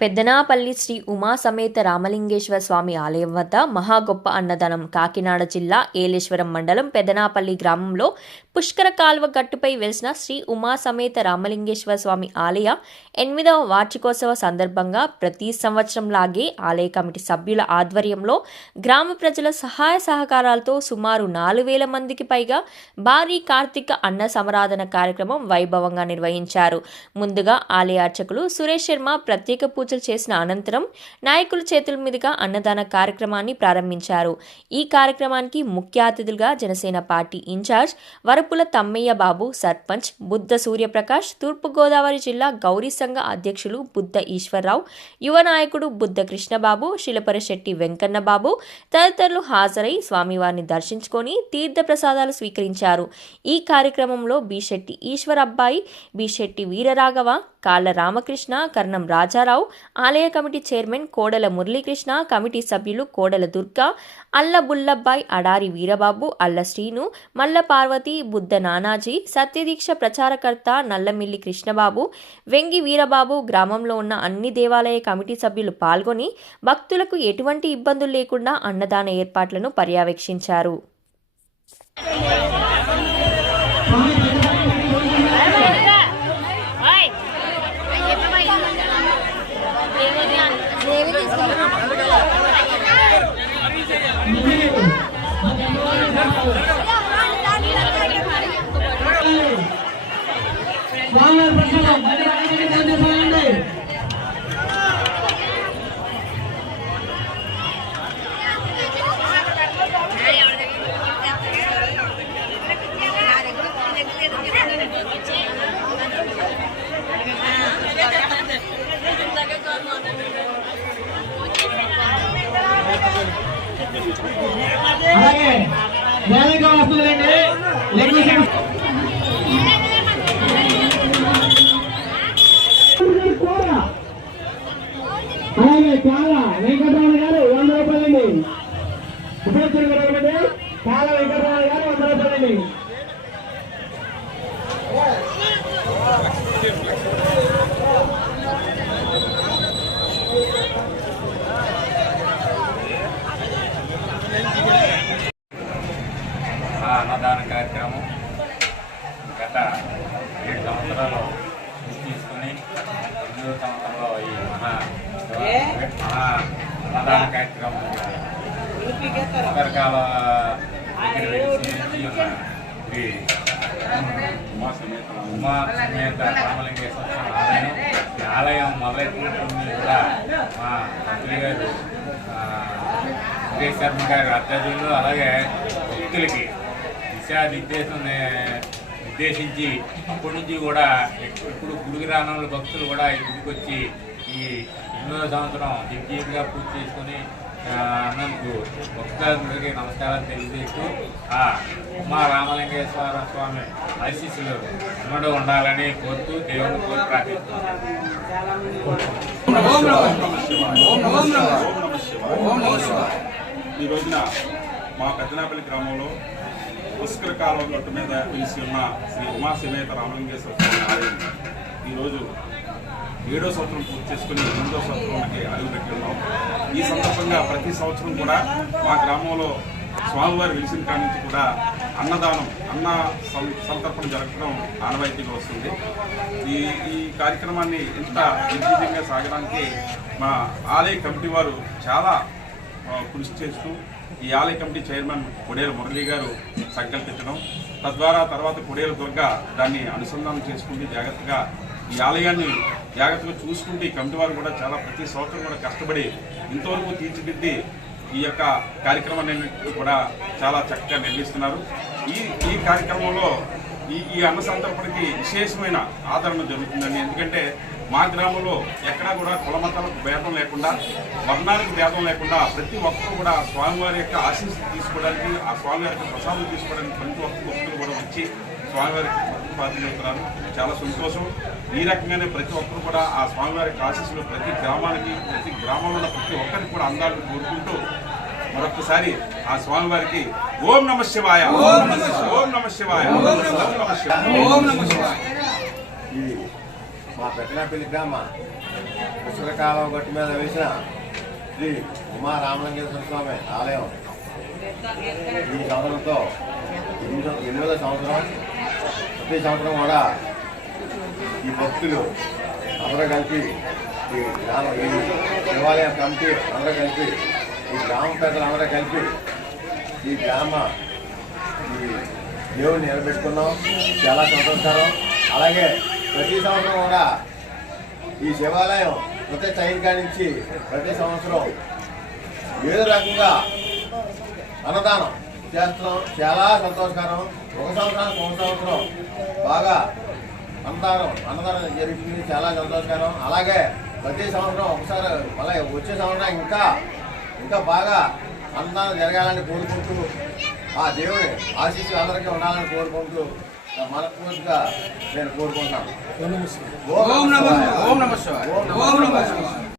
పెద్దనాపల్లి శ్రీ ఉమా సమేత రామలింగేశ్వర స్వామి ఆలయం వద్ద మహా గొప్ప అన్నదానం కాకినాడ జిల్లా ఏలేశ్వరం మండలం పెదనాపల్లి గ్రామంలో పుష్కర కాల్వ గట్టుపై వెలిసిన శ్రీ ఉమా సమేత రామలింగేశ్వర స్వామి ఆలయ ఎనిమిదవ వార్షికోత్సవ సందర్భంగా ప్రతి సంవత్సరం లాగే ఆలయ కమిటీ సభ్యుల ఆధ్వర్యంలో గ్రామ ప్రజల సహాయ సహకారాలతో సుమారు నాలుగు వేల మందికి పైగా భారీ కార్తీక అన్న సమరాధన కార్యక్రమం వైభవంగా నిర్వహించారు. ముందుగా ఆలయ అర్చకులు సురేష్ శర్మ ప్రత్యేక పూజలు చేసిన అనంతరం నాయకుల చేతుల మీదుగా అన్నదాన కార్యక్రమాన్ని ప్రారంభించారు. ఈ కార్యక్రమానికి ముఖ్య అతిథులుగా Janasena party in charge Varapula Tammayya Babu sarpanch Buddha Suryaprakash Thoorpugodavari జిల్లా గౌరీ సంఘ అధ్యక్షులు బుద్ధ ఈశ్వరరావు యువ నాయకుడు బుద్ధ కృష్ణబాబు శిలపరశెట్టి వెంకన్నబాబు తదితరులు హాజరై స్వామివారిని దర్శించుకొని తీర్థ ప్రసాదాలు స్వీకరించారు. ఈ కార్యక్రమంలో బిశెట్టి ఈశ్వర అబ్బాయి బిశెట్టి వీరరాఘవ కాళ్ళ రామకృష్ణ కర్ణం రాజారావు ఆలయ కమిటీ చైర్మన్ కోడల మురళీకృష్ణ కమిటీ సభ్యులు కోడల దుర్గా అల్లబుల్లబ్బాయ్ అడారి వీరబాబు అల్ల శ్రీను మల్ల పార్వతి బుద్ధ నానాజీ సత్యదీక్ష ప్రచారకర్త నల్లమిల్లి కృష్ణబాబు వెంగి వీరబాబు గ్రామంలో ఉన్న అన్ని దేవాలయ కమిటీ సభ్యులు పాల్గొని భక్తులకు ఎటువంటి ఇబ్బందులు లేకుండా అన్నదాన ఏర్పాట్లను పర్యవేక్షించారు. అలాగే వేదిక వస్తుందండి లెక్కించండి అలాగే చాలా వెంకటరమణ గారు వంద రూపాయలండి ఉపయోగించిన గారు చాలా వెంకటరమణ గారు వంద రూపాయలండి ఆ అన్నదాన కార్యక్రమం గత ఏడు తీసుకొని పూర్తి తీసుకుని ఎనిమిదో సంవత్సరంలో ఈ మహా మహా కార్యక్రమం రకరకాల దగ్గర వెలిసి ఉమా సమేత రామలింగేశ్వర ఆలయం ఈ ఆలయం మొదలైనటువంటి కూడా మా మంత్రి గారు ఆ, శర్మ గారి అత్యధికులు అలాగే భక్తులకి దిశా నిర్దేశం ఉద్దేశించి అప్పటి నుంచి కూడా ఇప్పుడు గుడి గ్రామంలో భక్తులు కూడా ఈ గుడికి వచ్చి ఈ ఎనిమిదవ సంవత్సరం దిగ్విజయంగా పూర్తి చేసుకొని అన్నందుకు భక్తులందరికీ నమస్కారాలు తెలియజేస్తూ ఆ ఉమా రామలింగేశ్వర స్వామి ఆశీస్సులు ఉన్నడు ఉండాలని కోరుతూ దేవుని కోరి ప్రార్థిస్తున్నాను ఈ రోజున మా పెద్దనాపల్లి గ్రామంలో పుష్కర కాలం గట్టు మీద వేసి ఉన్న శ్రీ ఉమా రామలింగేశ్వర స్వామి ఆలయం ఈరోజు ఏడో సంవత్సరం పూర్తి చేసుకుని ఎనిమిదో సంవత్సరానికి అడుగుపెట్టి ఉన్నాం ఈ సందర్భంగా ప్రతి సంవత్సరం కూడా మా గ్రామంలో స్వామివారి వెలిసిన కాడి నుంచి కూడా అన్నదానం అన్న సం- సంతర్పణ జరగడం ఆనవాయితీగా వస్తుంది. ఈ ఈ కార్యక్రమాన్ని ఇంత నిర్విజంగా సాగడానికి మా ఆలయ కమిటీ వారు చాలా కృషి చేస్తూ ఈ ఆలయ కమిటీ చైర్మన్ కొడేల మురళి గారు సంకల్పించడం తద్వారా తర్వాత కొడేల దుర్గ దాన్ని అనుసంధానం చేసుకుంటూ జాగ్రత్తగా ఈ ఆలయాన్ని జాగ్రత్తగా చూసుకుంటూ ఈ కమిటీ వారు కూడా చాలా ప్రతి సంవత్సరం కూడా కష్టపడి ఇంతవరకు తీర్చిదిద్ది ఈ యొక్క కార్యక్రమాన్ని కూడా చాలా చక్కగా నిర్వహిస్తున్నారు. ఈ ఈ కార్యక్రమంలో ఈ ఈ అన్న సంతర్పణకి విశేషమైన ఆదరణ జరుగుతుందండి. ఎందుకంటే మా గ్రామంలో ఎక్కడా కూడా కులమతాలకు భేదం లేకుండా వర్ణాలకు భేదం లేకుండా ప్రతి ఒక్కరు కూడా స్వామివారి యొక్క ఆశీస్సులు తీసుకోవడానికి ఆ స్వామివారి యొక్క ప్రసాదం తీసుకోవడానికి ప్రతి ఒక్క భక్తులు కూడా వచ్చి స్వామివారికి పాత్రలుతున్నారు చాలా సంతోషం. ఈ రకంగానే ప్రతి ఒక్కరు కూడా ఆ స్వామివారి ఆశీస్సులు ప్రతి గ్రామానికి ప్రతి గ్రామంలో ఉన్న ప్రతి ఒక్కరికి కూడా అందాలని కోరుకుంటూ మరొకసారి ఆ స్వామివారికి ఓం నమ శివాయ. ఓం నమ శివాయ. ఓం నమ శివాయ. మా పెద్దనాపల్లి గ్రామ పుష్కరకాలం గట్టు మీద వేసిన శ్రీ ఉమా రామలింగేశ్వర స్వామి ఆలయం. ఈ సంవత్సరంతో ఎనిమిదో సంవత్సరం ప్రతి సంవత్సరం కూడా ఈ భక్తులు అందరూ కలిపి ఈ దేవాలయం కమిటీ అందరూ కలిపి ఈ గ్రామ పెద్దలు కలిపి ఈ గ్రామ ఈ దేవుని నిలబెట్టుకున్నాం. చాలా సంతోషకరం. అలాగే ప్రతి సంవత్సరం కూడా ఈ శివాలయం ప్రతి సైనికా నుంచి ప్రతి సంవత్సరం ఏదో రకంగా అన్నదానం చేస్తున్నాం. చాలా సంతోషకరం. ఒక సంవత్సరానికి ఒక సంవత్సరం బాగా అన్నదానం అన్నదానం జరుగుతుంది చాలా సంతోషకరం. అలాగే ప్రతి సంవత్సరం ఒకసారి మళ్ళీ వచ్చే సంవత్సరం ఇంకా ఇంకా బాగా అన్నదానం జరగాలని కోరుకుంటూ ఆ దేవుని ఆశీస్సులు అందరికీ ఉండాలని కోరుకుంటూ మనస్ఫూర్తిగా నేను కోరుకుంటాను ఓం నమః. ఓం నమ ఓం నమః